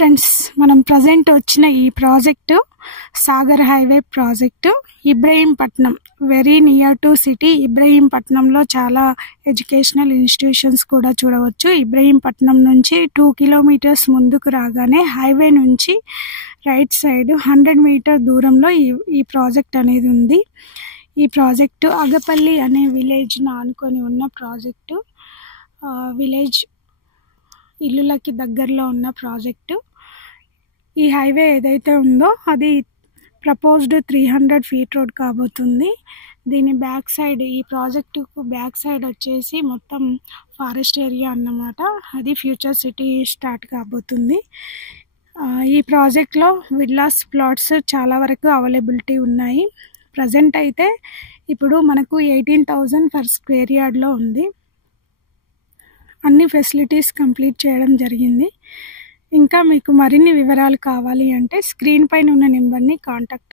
Friends, మనం present వచ్చిన ఈ project Sagar highway project Ibrahimpatnam, very near to city. ఇబ్రహీంపట్నంలో చాలా ఎడ్యుకేషనల్ ఇన్స్టిట్యూషన్స్ కూడా చూడవచ్చు. ఇబ్రహీంపట్నం నుంచి 2 కిలోమీటర్స్ ముందుకు రాగానే హైవే నుంచి రైట్ సైడ్ 100 మీటర్ దూరంలో ఈ ప్రాజెక్ట్ అనేది ఉంది. ఈ ప్రాజెక్టు అగపల్లి అనే విలేజ్ను ఆనుకొని ఉన్న ప్రాజెక్టు. విలేజ్ ఇల్లులకి దగ్గరలో ఉన్న ప్రాజెక్టు. ఈ హైవే ఏదైతే ఉందో అది ప్రపోజ్డ్ 300 ఫీట్ రోడ్ కాబోతుంది. దీని బ్యాక్ సైడ్, ఈ ప్రాజెక్టుకు బ్యాక్ సైడ్ వచ్చేసి మొత్తం ఫారెస్ట్ ఏరియా అన్నమాట. అది ఫ్యూచర్ సిటీ స్టార్ట్ కాబోతుంది. ఈ ప్రాజెక్ట్లో విల్లాస్ ప్లాట్స్ చాలా వరకు అవైలబిలిటీ ఉన్నాయి. ప్రజెంట్ అయితే ఇప్పుడు మనకు 18,000 పర్ స్క్వేర్ యార్డ్లో ఉంది. అన్ని ఫెసిలిటీస్ కంప్లీట్ చేయడం జరిగింది. ఇంకా మీకు మరిన్ని వివరాలు కావాలి అంటే స్క్రీన్ పైన ఉన్న నెంబర్ని కాంటాక్ట్